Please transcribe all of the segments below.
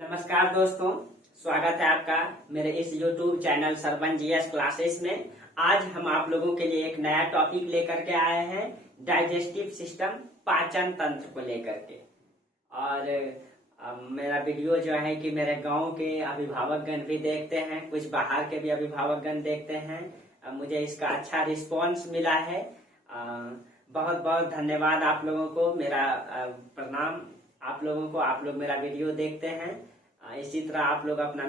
नमस्कार दोस्तों, स्वागत है आपका मेरे इस YouTube channel Sarvan GS classes में। आज हम आप लोगों के लिए एक नया टॉपिक लेकर के आए हैं, डाइजेस्टिव सिस्टम, पाचन तंत्र को लेकर के। और मेरा वीडियो जो है कि मेरे गांव के अभिभावकगण भी देखते हैं, कुछ बाहर के भी अभिभावकगण देखते हैं। मुझे इसका अच्छा रिस्पॉन्स मिला है। बहुत बहुत धन्यवाद आप लोगों को, मेरा प्रणाम आप लोगों को। आप लोग मेरा वीडियो देखते हैं, इसी तरह आप लोग अपना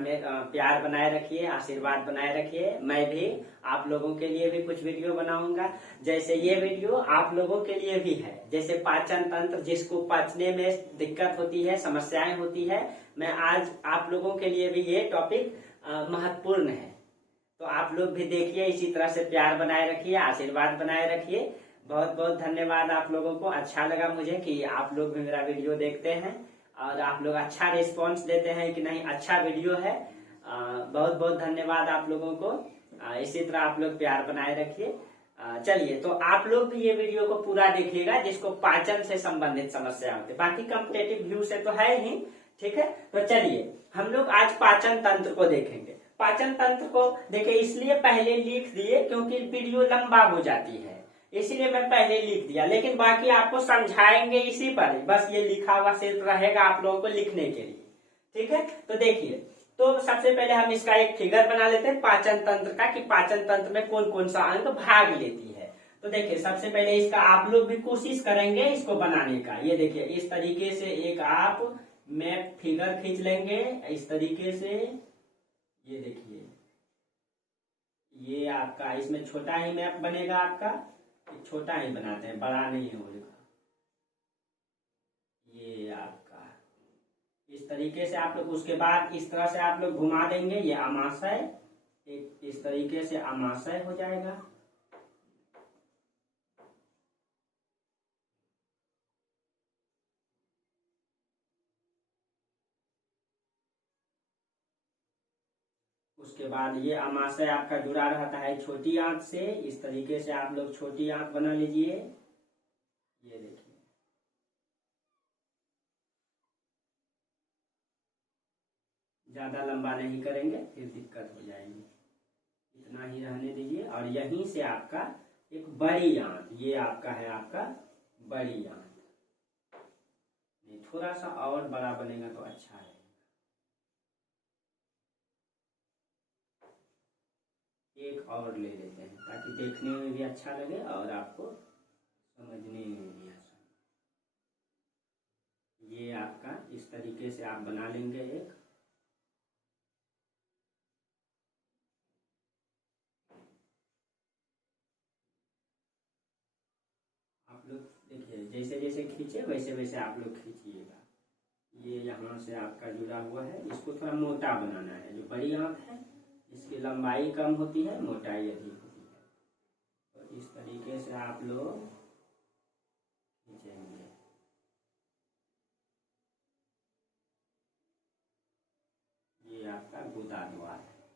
प्यार बनाए रखिए, आशीर्वाद बनाए रखिए। मैं भी आप लोगों के लिए भी कुछ वीडियो बनाऊंगा। जैसे ये वीडियो आप लोगों के लिए भी है, जैसे पाचन तंत्र, जिसको पचने में दिक्कत होती है, समस्याएं होती है, मैं आज आप लोगों के लिए भी ये टॉपिक महत्वपूर्ण है। तो आप लोग भी देखिए, इसी तरह से प्यार बनाए रखिए, आशीर्वाद बनाए रखिए। बहुत बहुत धन्यवाद आप लोगों को। अच्छा लगा मुझे कि आप लोग भी मेरा वीडियो देखते हैं और आप लोग अच्छा रिस्पॉन्स देते हैं कि नहीं, अच्छा वीडियो है। बहुत बहुत धन्यवाद आप लोगों को। इसी तरह आप लोग प्यार बनाए रखिए। चलिए, तो आप लोग भी ये वीडियो को पूरा देखिएगा, जिसको पाचन से संबंधित समस्या होती है। बाकी कंपेरेटिव व्यू से तो है ही, ठीक है। तो चलिए, हम लोग आज पाचन तंत्र को देखेंगे। पाचन तंत्र को देखिए, इसलिए पहले लिख दिए क्योंकि वीडियो लंबा हो जाती है, इसलिए मैं पहले लिख दिया। लेकिन बाकी आपको समझाएंगे इसी पर, बस ये लिखा हुआ सिर्फ रहेगा आप लोगों को लिखने के लिए, ठीक है। तो देखिए, तो सबसे पहले हम इसका एक फिगर बना लेते हैं पाचन तंत्र का, कि पाचन तंत्र में कौन कौन सा अंग भाग लेती है। तो देखिए, सबसे पहले इसका आप लोग भी कोशिश करेंगे इसको बनाने का। ये देखिए, इस तरीके से एक आप मैप फिगर खींच लेंगे, इस तरीके से। ये देखिए, ये आपका इसमें छोटा ही मैप बनेगा आपका, छोटा ही बनाते हैं, बड़ा नहीं होगा। ये आपका इस तरीके से आप लोग, उसके बाद इस तरह से आप लोग घुमा देंगे, ये आमाशय, एक इस तरीके से आमाशय हो जाएगा। उसके बाद ये आमाशय आपका जुड़ा रहता है छोटी आंत से, इस तरीके से आप लोग छोटी आंत बना लीजिए। ये देखिए, ज्यादा लंबा नहीं करेंगे, फिर दिक्कत हो जाएगी, इतना ही रहने दीजिए। और यहीं से आपका एक बड़ी आंत, ये आपका है आपका बड़ी आंत। थोड़ा सा और बड़ा बनेगा तो अच्छा है। एक और ले लेते हैं ताकि देखने में भी अच्छा लगे और आपको समझने में भी आसान। ये आपका इस तरीके से आप बना लेंगे एक। आप लोग देखिए, जैसे जैसे खींचे वैसे वैसे आप लोग खींचिएगा। ये यहाँ से आपका जुड़ा हुआ है, इसको थोड़ा मोटा बनाना है। जो बड़ी आंत है, इसकी लंबाई कम होती है, मोटाई अधिक होती है। तो इस तरीके से आप लोग खींचेंगे। ये आपका गुदा द्वार है,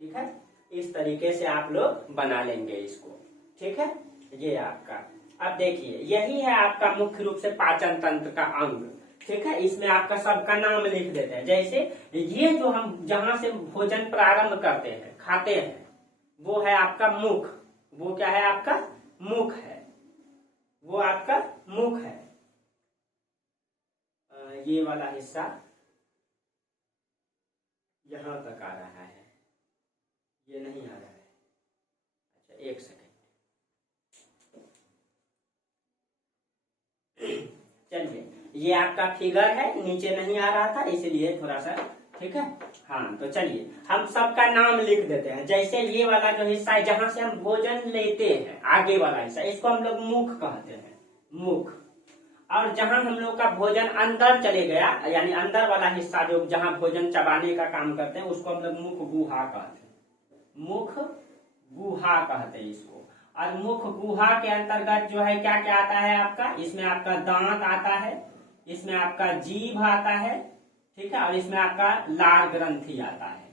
ठीक है। इस तरीके से आप लोग बना लेंगे इसको, ठीक है। ये आपका, अब देखिए, यही है आपका मुख्य रूप से पाचन तंत्र का अंग, ठीक है। इसमें आपका सबका नाम लिख देते हैं। जैसे ये जो हम जहां से भोजन प्रारंभ करते हैं, खाते हैं, वो है आपका मुख। वो क्या है आपका? मुख है, वो आपका मुख है। ये वाला हिस्सा यहां तक आ रहा है, ये नहीं आ रहा है। अच्छा, एक सेकंड, चलिए। ये आपका फिगर है, नीचे नहीं आ रहा था इसलिए थोड़ा सा, ठीक है। हाँ, तो चलिए हम सबका नाम लिख देते हैं। जैसे ये वाला जो हिस्सा है, जहां से हम भोजन लेते हैं, आगे वाला हिस्सा, इसको हम लोग मुख कहते हैं, मुख। और जहां हम लोग का भोजन अंदर चले गया, यानी अंदर वाला हिस्सा जो जहां भोजन चबाने का काम करते हैं, उसको हम लोग मुख गुहा कहते हैं, मुख गुहा कहते हैं इसको। और मुख गुहा के अंतर्गत जो है क्या क्या आता है आपका? इसमें आपका दांत आता है, इसमें आपका जीभ आता है, ठीक है। और इसमें आपका लार ग्रंथि आता है,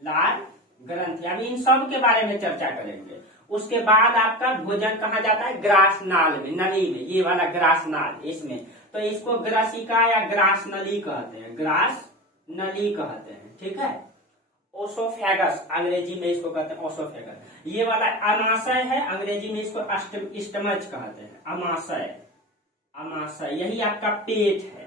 लार ग्रंथि। अभी इन सब के बारे में चर्चा करेंगे। उसके बाद आपका भोजन कहाँ जाता है? ग्रास नाल में, नली में, ये वाला ग्रास नाल, इसमें। तो इसको ग्रसिका या ग्रास नली कहते हैं, ग्रास नली कहते हैं, ठीक है। ओसोफेगस अंग्रेजी में इसको कहते हैं ओसोफेगस। ये वाला अमाशय है, अंग्रेजी में इसको स्टमच कहते हैं, अमाशय। अमाशय यही आपका पेट है,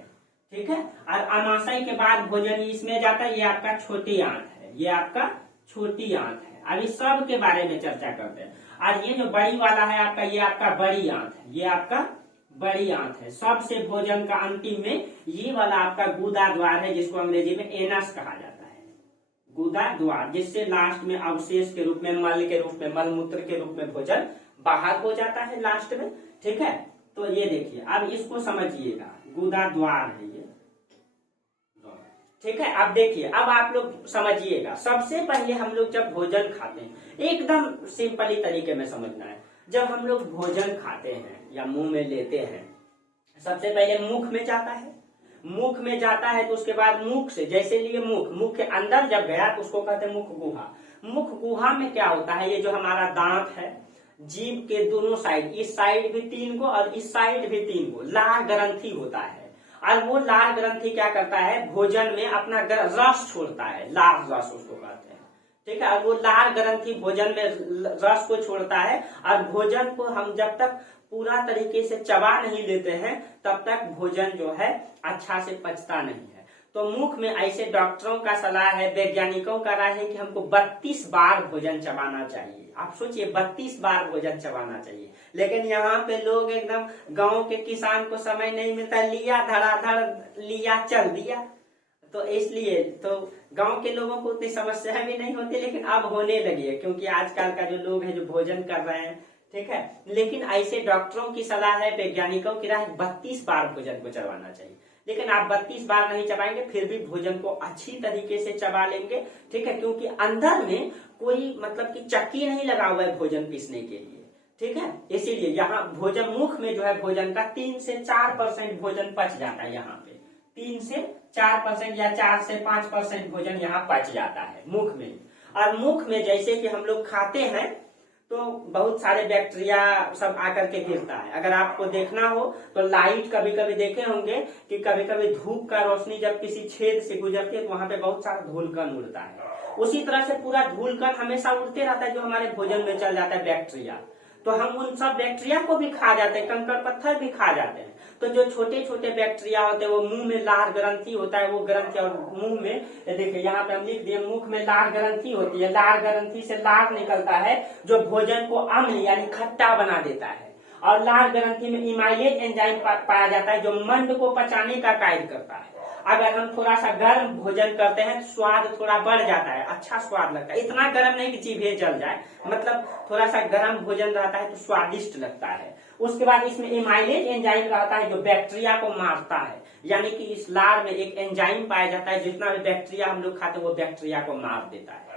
ठीक है। और अमाशय के बाद भोजन इसमें जाता है, ये आपका छोटी आंत है, ये आपका छोटी आंत है। अब इस सब के बारे में चर्चा करते हैं। आज ये जो बड़ी वाला है आपका, ये आपका बड़ी आंत है, ये आपका बड़ी आंत है। सबसे भोजन का अंतिम में ये वाला आपका गुदा द्वार है, जिसको अंग्रेजी में एनस कहा जाता है, गुदा द्वार, जिससे लास्ट में अवशेष के रूप में, मल के रूप में, मलमूत्र के रूप में भोजन बाहर हो जाता है लास्ट में, ठीक है। तो ये देखिए, अब इसको समझिएगा, गुदा द्वार है ये, ठीक है। अब देखिए, अब आप लोग समझिएगा। सबसे पहले हम लोग जब भोजन खाते हैं, एकदम सिंपली तरीके में समझना है। जब हम लोग भोजन खाते हैं या मुंह में लेते हैं, सबसे पहले मुख में जाता है। मुख में जाता है तो उसके बाद मुख से, जैसे लिए मुख के अंदर जब गया तो उसको कहते हैं मुख गुहा। मुख गुहा में क्या होता है, ये जो हमारा दांत है, जीभ के दोनों साइड, इस साइड भी 3 को और इस साइड भी 3 को लार ग्रंथि होता है। और वो लार ग्रंथि क्या करता है, भोजन में अपना रस छोड़ता है, लार रस उसको कहते हैं, ठीक है। और वो लार ग्रंथि भोजन में रस को छोड़ता है, और भोजन को हम जब तक पूरा तरीके से चबा नहीं लेते हैं, तब तक भोजन जो है अच्छा से पचता नहीं है। तो मुख में ऐसे डॉक्टरों का सलाह है, वैज्ञानिकों का राय है कि हमको 32 बार भोजन चबाना चाहिए। आप सोचिए, 32 बार भोजन चबाना चाहिए। लेकिन यहाँ पे लोग एकदम, गांव के किसान को समय नहीं मिलता, लिया धड़ाधड़ लिया चल दिया, तो इसलिए तो गांव के लोगों को उतनी समस्या भी नहीं होती, लेकिन अब होने लगी है, क्योंकि आजकल का जो लोग है जो भोजन कर रहे हैं, ठीक है। लेकिन ऐसे डॉक्टरों की सलाह है, वैज्ञानिकों की राय, 32 बार भोजन को चबाना चाहिए। लेकिन आप 32 बार नहीं चबाएंगे, फिर भी भोजन को अच्छी तरीके से चबा लेंगे, ठीक है। क्योंकि अंदर में कोई मतलब की चक्की नहीं लगा हुआ है भोजन पीसने के लिए, ठीक है। इसीलिए यहाँ भोजन, मुख में जो है भोजन का 3 से 4% भोजन पच जाता है। यहाँ पे 3 से 4% या 4 से 5% भोजन यहाँ पच जाता है मुख में। और मुख में जैसे कि हम लोग खाते हैं तो बहुत सारे बैक्टीरिया सब आकर के गिरता है। अगर आपको देखना हो तो लाइट कभी कभी देखे होंगे कि कभी कभी धूप का रोशनी जब किसी छेद से गुजरती है तो वहां पे बहुत सारा धूलकण उड़ता है। उसी तरह से पूरा धूलकण हमेशा उड़ते रहता है, जो हमारे भोजन में चल जाता है बैक्टीरिया। तो हम उन सब बैक्टीरिया को भी खा जाते हैं, कंकड़ पत्थर भी खा जाते हैं। तो जो छोटे छोटे बैक्टीरिया होते हैं, वो मुंह में लार ग्रंथि होता है, वो ग्रंथि, और मुंह में देखिए यहाँ पे हम लिख दिए, मुख में लार ग्रंथि होती है। लार ग्रंथि से लार निकलता है जो भोजन को अम्ल यानी खट्टा बना देता है। और लार ग्रंथि में इमाइलेज एंजाइम पाया जाता है, जो मंड को पचाने का कार्य करता है। अगर हम थोड़ा सा गर्म भोजन करते हैं तो स्वाद थोड़ा बढ़ जाता है, अच्छा स्वाद लगता है। इतना गर्म नहीं कि जीभे जल जाए, मतलब थोड़ा सा गर्म भोजन रहता है तो स्वादिष्ट लगता है। उसके बाद इसमें इमाइलेज एंजाइम रहता है जो बैक्टीरिया को मारता है, यानी कि इस लार में एक एंजाइम पाया जाता है, जितना भी बैक्टीरिया हम लोग खाते हैं वो बैक्टीरिया को मार देता है।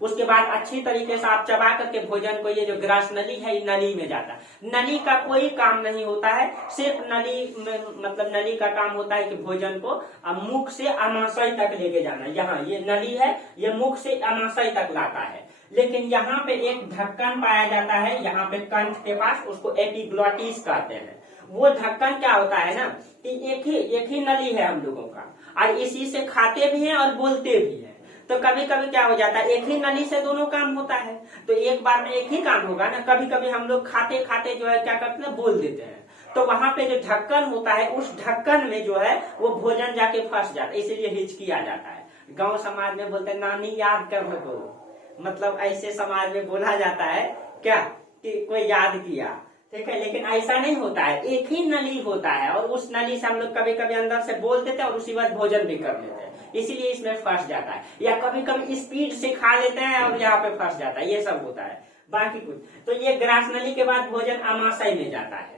उसके बाद अच्छी तरीके से आप चबा करके भोजन को, ये जो ग्रास नली है ये नली में जाता है। नली का कोई काम नहीं होता है, सिर्फ नली में मतलब नली का काम होता है कि भोजन को मुख से अमाशय तक लेके जाना। यहाँ ये नली है, ये मुख से अमाशय तक लाता है। लेकिन यहाँ पे एक ढक्कन पाया जाता है, यहाँ पे कंठ के पास, उसको एपिग्लॉटिस कहते हैं। वो ढक्कन क्या होता है ना कि एक ही नली है हम लोगों का, और इसी से खाते भी हैं और बोलते भी हैं। तो कभी कभी क्या हो जाता है, एक ही नली से दोनों काम होता है, तो एक बार में एक ही काम होगा ना। कभी कभी हम लोग खाते खाते जो है क्या करते हैं, बोल देते हैं। तो वहां पे जो ढक्कन होता है, उस ढक्कन में जो है वो भोजन जाके फंस जाता है, इसीलिए हिचकी आ जाता है। गांव समाज में बोलते हैं नानी याद कर लो, मतलब ऐसे समाज में बोला जाता है क्या कि कोई याद किया, ठीक है। लेकिन ऐसा नहीं होता है, एक ही नली होता है, और उस नली से हम लोग कभी कभी अंदर से बोल देते हैं और उसी बात भोजन भी कर लेते हैं, इसीलिए इसमें फंस जाता है। या कभी कभी स्पीड से खा लेते हैं और यहाँ पे फंस जाता है, ये सब होता है। बाकी कुछ तो ये ग्रास नली के बाद भोजन अमाशय में जाता है।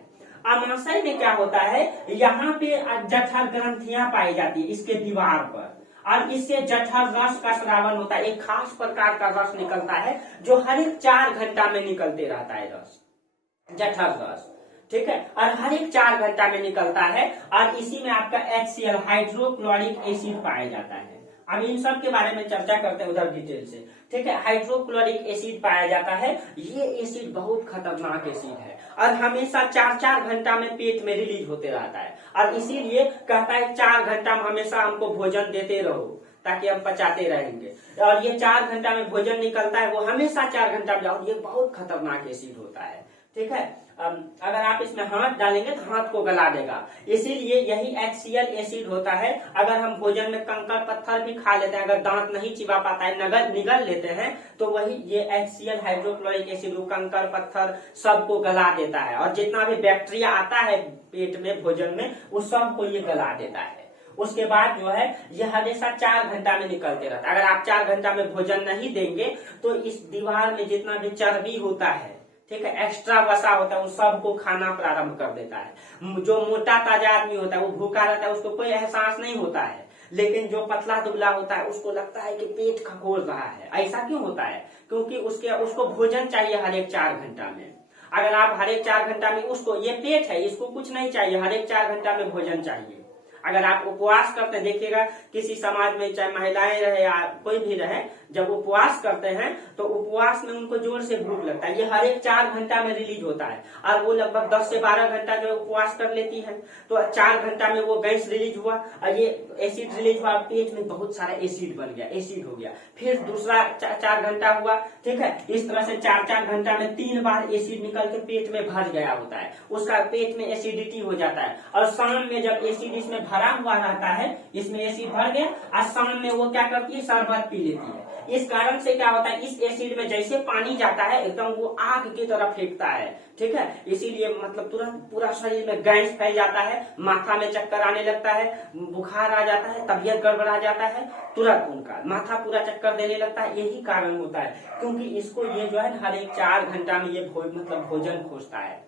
अमाशय में क्या होता है, यहाँ पे जठर ग्रंथियां पाई जाती है इसके दीवार पर, और इससे जठर रस का स्रावन होता है। एक खास प्रकार का रस निकलता है जो हर एक 4 घंटा में निकलते रहता है, रस, जठर रस, ठीक है। और हर एक 4 घंटा में निकलता है, और इसी में आपका HCl हाइड्रोक्लोरिक एसिड पाया जाता है। अब इन सब के बारे में चर्चा करते हैं उधर डिटेल से, ठीक है। हाइड्रोक्लोरिक एसिड पाया जाता है, ये एसिड बहुत खतरनाक एसिड है, और हमेशा 4-4 घंटा में पेट में रिलीज होते रहता है। और इसीलिए कहता है 4 घंटा में हमेशा हमको भोजन देते रहो, ताकि हम पचाते रहेंगे। और ये 4 घंटा में भोजन निकलता है, वो हमेशा 4 घंटा में जाओ, ये बहुत खतरनाक एसिड होता है। ठीक है, अगर आप इसमें हाथ डालेंगे तो हाथ को गला देगा। इसीलिए यही HCl एसिड होता है। अगर हम भोजन में कंकड़ पत्थर भी खा लेते हैं, अगर दांत नहीं चिबा पाता है, निगल लेते हैं, तो वही ये HCl हाइड्रोक्लोरिक एसिड कंकड़ पत्थर सबको गला देता है। और जितना भी बैक्टीरिया आता है पेट में भोजन में, उस सबको ये गला देता है। उसके बाद जो है ये हमेशा 4 घंटा में निकलते रहता है। अगर आप 4 घंटा में भोजन नहीं देंगे तो इस दीवार में जितना भी चर्बी होता है, ठीक है, एक्स्ट्रा वसा होता है, उन सबको खाना प्रारंभ कर देता है। जो मोटा ताजा आदमी होता है वो भूखा रहता है, उसको कोई एहसास नहीं होता है, लेकिन जो पतला दुबला होता है उसको लगता है कि पेट खकोल रहा है। ऐसा क्यों होता है? क्योंकि उसको भोजन चाहिए हर एक 4 घंटा में। अगर आप हर एक 4 घंटा में उसको, ये पेट है, इसको कुछ नहीं चाहिए, हर एक 4 घंटा में भोजन चाहिए। अगर आप उपवास करते हैं, देखिएगा किसी समाज में चाहे महिलाएं रहे या कोई भी रहे, जब उपवास करते हैं तो उपवास में उनको जोर से भूख लगता है। ये हर एक 4 घंटा में रिलीज होता है। और वो लगभग 10 से 12 घंटा जो उपवास कर लेती है, तो 4 घंटा में वो गैस रिलीज हुआ और ये एसिड रिलीज हुआ, पेट में बहुत सारा एसिड बन गया, एसिड हो गया। फिर दूसरा 4 घंटा हुआ, ठीक है, इस तरह से 4-4 घंटा में 3 बार एसिड निकल के पेट में भर गया होता है, उसका पेट में एसिडिटी हो जाता है। और शाम में जब एसिड इसमें भरा हुआ रहता है, इसमें एसिड भर गया, और शाम में वो क्या करती है, शरबत पी लेती है। इस कारण से क्या होता है, इस एसिड में जैसे पानी जाता है एकदम वो आग की तरह फेंकता है। ठीक है, इसीलिए मतलब तुरंत पूरा शरीर में गैस फैल जाता है, माथा में चक्कर आने लगता है, बुखार आ जाता है, तबीयत गड़बड़ा जाता है, तुरंत उनका माथा पूरा चक्कर देने लगता है। यही कारण होता है, क्योंकि इसको ये जो है हर एक 4 घंटा में ये मतलब भोजन खोजता है।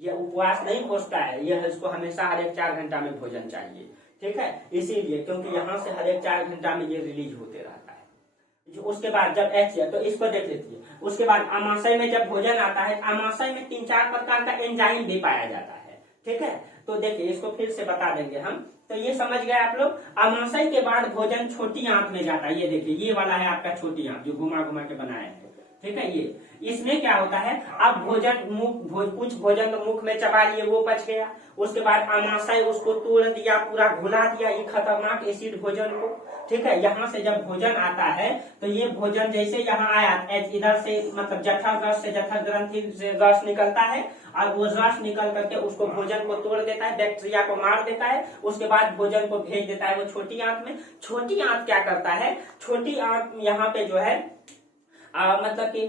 ये उपवास नहीं खोजता है, ये इसको हमेशा हर एक 4 घंटा में भोजन चाहिए। ठीक है, इसीलिए क्योंकि यहाँ से हर एक 4 घंटा में ये रिलीज होते रहता है। उसके बाद जब HCl, तो इसको देख लीजिए। उसके बाद आमाशय में जब भोजन आता है, आमाशय में 3-4 प्रकार का एंजाइम भी पाया जाता है। ठीक है, तो देखिए इसको फिर से बता देंगे हम। तो ये समझ गए आप लोग। आमाशय के बाद भोजन छोटी आंत में जाता है। ये देखिए, ये वाला है आपका छोटी आंत जो घुमा घुमा के बनाया है। ठीक है, ये इसमें क्या होता है, अब कुछ भोजन तो मुख में चबा लिए, वो पच गया। उसके बाद आमाशय उसको तोड़ दिया, पूरा घुला दिया ये खतरनाक एसिड भोजन को। ठीक है, यहाँ से जब भोजन आता है तो ये भोजन जैसे यहाँ आया, इधर से मतलब जठर रस से, जठर ग्रंथि से रस निकलता है, और वो रस निकल करके उसको भोजन को तोड़ देता है, बैक्टीरिया को मार देता है। उसके बाद भोजन को भेज देता है वो छोटी आंत में। छोटी आंत क्या करता है, छोटी आंत यहाँ पे जो है मतलब कि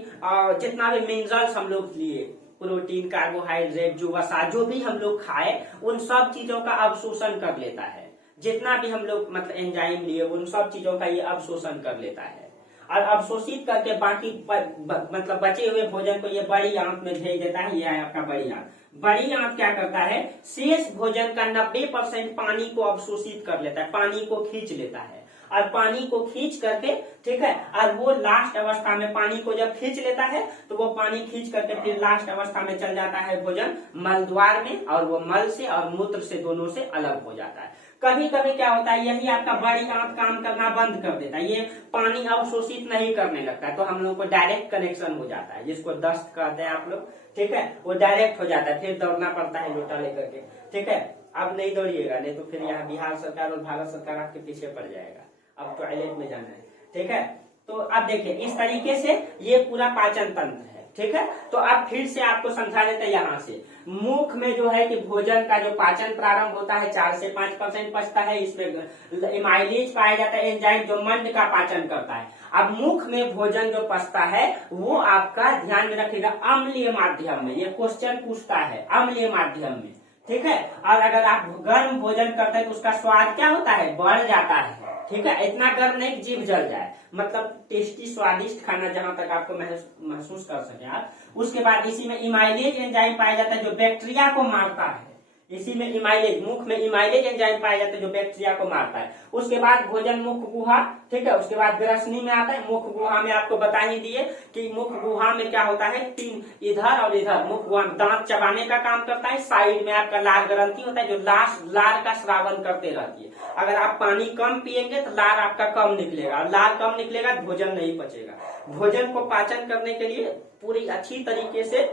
जितना भी मिनरल्स हम लोग लिए, प्रोटीन, कार्बोहाइड्रेट, जो वसा जो भी हम लोग खाए, उन सब चीजों का अवशोषण कर लेता है। जितना भी हम लोग मतलब एंजाइम लिए, उन सब चीजों का ये अवशोषण कर लेता है। और अवशोषित करके बाकी मतलब बचे हुए भोजन को ये बड़ी आंत में भेज देता है। ये है आपका बड़ी आंत। बड़ी आंत क्या करता है, शेष भोजन का 90% पानी को अवशोषित कर लेता है, पानी को खींच लेता है। और पानी को खींच करके, ठीक है, और वो लास्ट अवस्था में पानी को जब खींच लेता है तो वो पानी खींच करके फिर लास्ट अवस्था में चल जाता है भोजन मल द्वार में, और वो मल से और मूत्र से दोनों से अलग हो जाता है। कभी कभी क्या होता है, यही आपका बड़ी आंत काम करना बंद कर देता है, ये पानी अवशोषित नहीं करने लगता है, तो हम लोग को डायरेक्ट कनेक्शन हो जाता है, जिसको दस्त कहते हैं आप लोग। ठीक है, वो डायरेक्ट हो जाता है, फिर दौड़ना पड़ता है लोटा लेकर के। ठीक है, अब नहीं दौड़िएगा, नहीं तो फिर यहाँ बिहार सरकार और भारत सरकार आपके पीछे पड़ जाएगा। अब टॉयलेट में जाना है। ठीक है, तो अब देखिए इस तरीके से ये पूरा पाचन तंत्र है। ठीक है, तो अब फिर से आपको समझा देते हैं। यहाँ से मुख में जो है कि भोजन का जो पाचन प्रारंभ होता है 4 से 5% पचता है। इसमें एमाइलेज पाया जाता है, एंजाइम जो मंड का पाचन करता है। अब मुख में भोजन जो पचता है वो आपका ध्यान में रखिएगा अम्लीय माध्यम में। ये क्वेश्चन पूछता है अम्लीय माध्यम में। ठीक है, और अगर आप गर्म भोजन करते हैं तो उसका स्वाद क्या होता है, बढ़ जाता है। ठीक है, इतना गर्म नहीं जीभ जल जाए, मतलब टेस्टी स्वादिष्ट खाना जहां तक आपको महसूस कर सके आप। उसके बाद इसी में इमाइलेज एंजाइम पाया जाता है जो बैक्टीरिया को मारता है। इसी में इमाइलेज, मुख में इमाइलेज एंजाइम पाया जाता है जो बैक्टीरिया को मारता है। उसके बाद भोजन मुख गुहा। ठीक है, उसके बाद ग्रसनी में आता है। मुख गुहा में आपको बता ही दिए कि मुख गुहा में क्या होता है, 3 इधर और इधर। मुख गुहा दांत चबाने का काम करता है। साइड में आपका लार ग्रंथि होता है जो लार का श्रावण करते रहती है। अगर आप पानी कम पिएंगे तो लार आपका कम निकलेगा, और लार कम निकलेगा तो भोजन नहीं पचेगा। भोजन को पाचन करने के लिए पूरी अच्छी तरीके से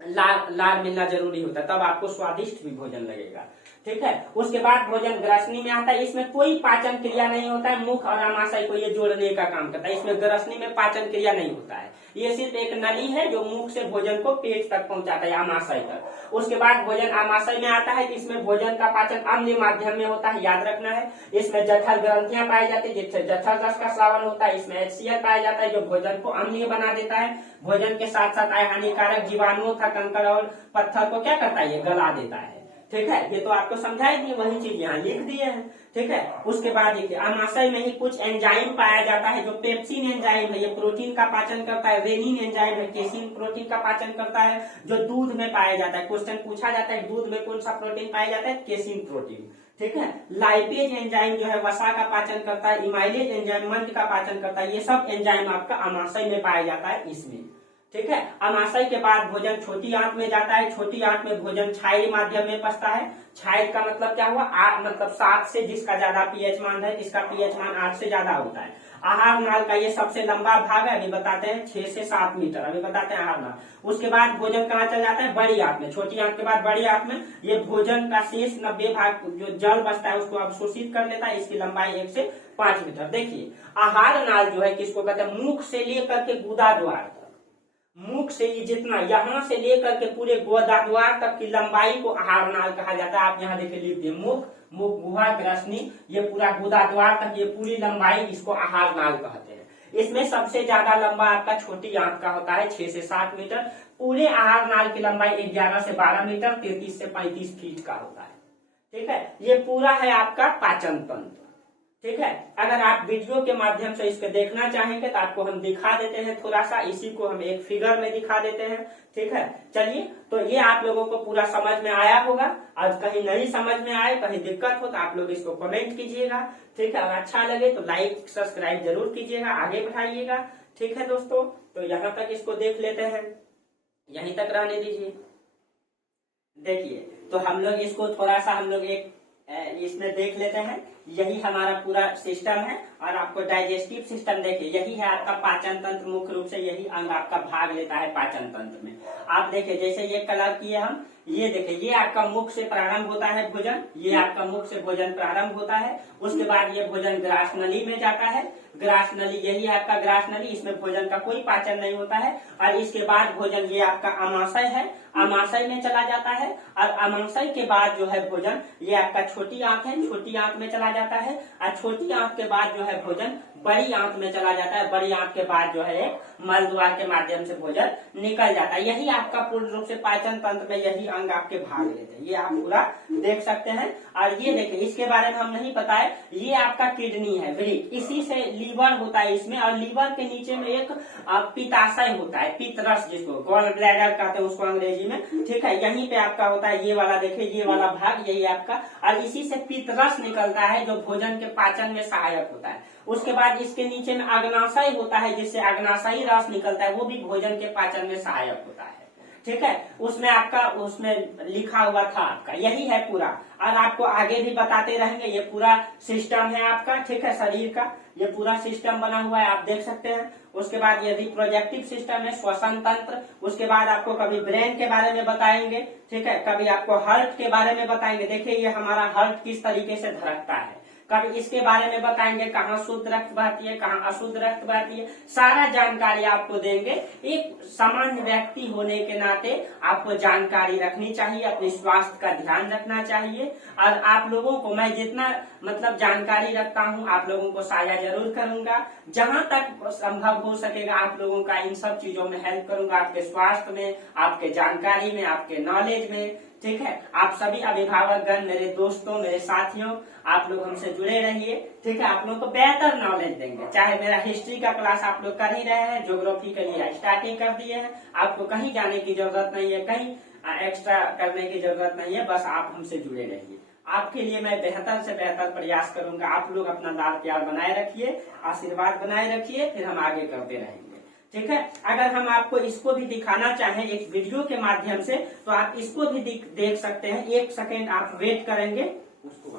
लार मिलना जरूरी होता है, तब आपको स्वादिष्ट भी भोजन लगेगा। ठीक है। उसके बाद भोजन ग्रसनी में आता है, इसमें कोई पाचन क्रिया नहीं होता है, मुख और आमाशय को ये जोड़ने का काम करता है। इसमें ग्रसनी में पाचन क्रिया नहीं होता है, ये सिर्फ एक नली है जो मुख से भोजन को पेट तक पहुंचाता है, आमाशय तक। उसके बाद भोजन आमाशय में आता है, इसमें भोजन का पाचन अम्लीय माध्यम में होता है, याद रखना है। इसमें जठर ग्रंथियां पाई जाती है, जिससे जठर रस का स्रावन होता है। इसमें HCl पाया जाता है जो भोजन को अम्लीय बना देता है। भोजन के साथ साथ आए हानिकारक जीवाणुओं तथा कंकड़ और पत्थर को क्या करता है, ये गला देता है। ठीक है, ये तो आपको समझाई दी, वही चीज यहाँ लिख दिए हैं। ठीक है, उसके बाद देखिए आमाशय में ही कुछ एंजाइम पाया जाता है जो पेप्सिन एंजाइम है, ये प्रोटीन का पाचन करता है। रेनिन एंजाइम है, केसिन प्रोटीन का पाचन करता है जो दूध में पाया जाता है। क्वेश्चन पूछा जाता है दूध में कौन सा प्रोटीन पाया जाता है, केसिन प्रोटीन। ठीक है, लाइपेज एंजाइम जो है वसा का पाचन करता है। इमाइलेज एंजाइम मंड का पाचन करता है। ये सब एंजाइम आपका आमाशय में पाया जाता है इसमें। ठीक है, आमाशय के बाद भोजन छोटी आंत में जाता है। छोटी आंत में भोजन छाई माध्यम में पचता है। छाई का मतलब क्या हुआ, मतलब 7 से, जिसका ज्यादा पीएच मान है, इसका पीएच मान 8 से ज्यादा होता है। आहार नाल का ये सबसे लंबा भाग है, अभी बताते हैं 6 से 7 मीटर, अभी बताते हैं आहार नाल। उसके बाद भोजन कहाँ चल जाता है, बड़ी आंत में। छोटी आंत के बाद बड़ी आंत में ये भोजन का शेष 90 भाग जो जल बचता है उसको अवशोषित कर लेता है। इसकी लंबाई 1 से 5 मीटर। देखिए आहार नाल जो है किसको कहते हैं, मुख से लेकर के गुदा द्वार, मुख से ये जितना यहाँ से लेकर के पूरे गोदाद्वार तक की लंबाई को आहार नाल कहा जाता है। आप यहाँ देखिए लिख दिए, मुख, मुख गुहा, ग्रसनी, ये पूरा गोदाद्वार तक ये पूरी लंबाई, इसको आहार नाल कहते हैं। इसमें सबसे ज्यादा लंबा आपका छोटी आंत का होता है 6 से 7 मीटर। पूरे आहार नाल की लंबाई 11 से 12 मीटर, 33 से 35 फीट का होता है। ठीक है, ये पूरा है आपका पाचन तंत्र। ठीक है, अगर आप वीडियो के माध्यम से इसको देखना चाहेंगे तो आपको हम दिखा देते हैं थोड़ा सा, इसी को हम एक फिगर में दिखा देते हैं। ठीक है, चलिए, तो ये आप लोगों को पूरा समझ में आया होगा। और कहीं नहीं समझ में आए, कहीं दिक्कत हो तो आप लोग इसको कमेंट कीजिएगा। ठीक है, और अच्छा लगे तो लाइक सब्सक्राइब जरूर कीजिएगा, आगे बढ़ाइएगा। ठीक है दोस्तों, तो यहाँ तक इसको देख लेते हैं, यहीं तक रहने दीजिए। देखिए, तो हम लोग इसको थोड़ा सा हम लोग एक इसमें देख लेते हैं। यही हमारा पूरा सिस्टम है, और आपको डाइजेस्टिव सिस्टम देखिए, यही है आपका पाचन तंत्र। मुख्य रूप से यही अंग आपका भाग लेता है पाचन तंत्र में। आप देखिए, जैसे ये कलर किए हम, ये देखिए, ये आपका मुख से प्रारंभ होता है भोजन, ये आपका मुख से भोजन प्रारंभ होता है। उसके बाद ये भोजन ग्रास नली में जाता है। ग्रास नली, यही है आपका ग्रास नली, इसमें भोजन का कोई पाचन नहीं होता है। और इसके बाद भोजन, ये आपका आमाशय है, आमाशय में चला जाता है। और आमाशय के बाद जो है भोजन, ये आपका छोटी आंत है, छोटी आंत में चला जाता है। और छोटी आंत के बाद जो है भोजन बड़ी आंत में चला जाता है। बड़ी आंत के बाद जो है मल द्वार के माध्यम से भोजन निकल जाता है। यही आपका पूर्ण रूप से पाचन तंत्र में यही अंग आपके भाग लेते हैं। ये आप पूरा देख सकते हैं। और ये देखिए, इसके बारे में हम नहीं बताए, ये आपका किडनी है, वृक्क, इसी से लीवर होता है इसमें। और लीवर के नीचे में एक पित्ताशय होता है, पित्तरस, जिसको गॉल ब्लैडर कहते हैं उसको अंग्रेजी में। ठीक है, यहीं पे आपका होता है ये वाला, देखिए ये वाला भाग, यही आपका, और इसी से पित्तरस निकलता है जो भोजन के पाचन में सहायक होता है। उसके बाद इसके नीचे में अग्नाशय होता है, जिससे अग्नाशयी रस निकलता है, वो भी भोजन के पाचन में सहायक होता है। ठीक है, उसमें आपका, उसमें लिखा हुआ था आपका, यही है पूरा। और आपको आगे भी बताते रहेंगे, ये पूरा सिस्टम है आपका। ठीक है, शरीर का ये पूरा सिस्टम बना हुआ है, आप देख सकते हैं। उसके बाद ये रिप्रोडक्टिव सिस्टम है, श्वसन तंत्र। उसके बाद आपको कभी ब्रेन के बारे में बताएंगे, ठीक है, कभी आपको हार्ट के बारे में बताएंगे। देखिए, ये हमारा हार्ट किस तरीके से धड़कता है, कभी इसके बारे में बताएंगे, कहाँ शुद्ध रक्त बहती है, कहाँ अशुद्ध रक्त बहती है, सारा जानकारी आपको देंगे। एक सामान्य व्यक्ति होने के नाते आपको जानकारी रखनी चाहिए, अपने स्वास्थ्य का ध्यान रखना चाहिए। और आप लोगों को मैं जितना मतलब जानकारी रखता हूँ, आप लोगों को साझा जरूर करूंगा। जहां तक संभव हो सकेगा आप लोगों का इन सब चीजों में हेल्प करूंगा, आपके स्वास्थ्य में, आपके जानकारी में, आपके नॉलेज में। ठीक है, आप सभी अभिभावकगण, मेरे दोस्तों, मेरे साथियों, आप लोग हमसे जुड़े रहिए। ठीक है, आप लोगों को बेहतर नॉलेज देंगे। चाहे मेरा हिस्ट्री का क्लास आप लोग कर ही रहे हैं, ज्योग्राफी के लिए स्टार्टिंग कर दिए हैं, आपको कहीं जाने की जरूरत नहीं है, कहीं एक्स्ट्रा करने की जरूरत नहीं है, बस आप हमसे जुड़े रहिए। आपके लिए मैं बेहतर से बेहतर प्रयास करूंगा। आप लोग अपना लाड प्यार बनाए रखिए, आशीर्वाद बनाए रखिए, फिर हम आगे करते रहेंगे। ठीक है, अगर हम आपको इसको भी दिखाना चाहें एक वीडियो के माध्यम से, तो आप इसको भी देख सकते हैं। 1 सेकेंड आप वेट करेंगे, उसको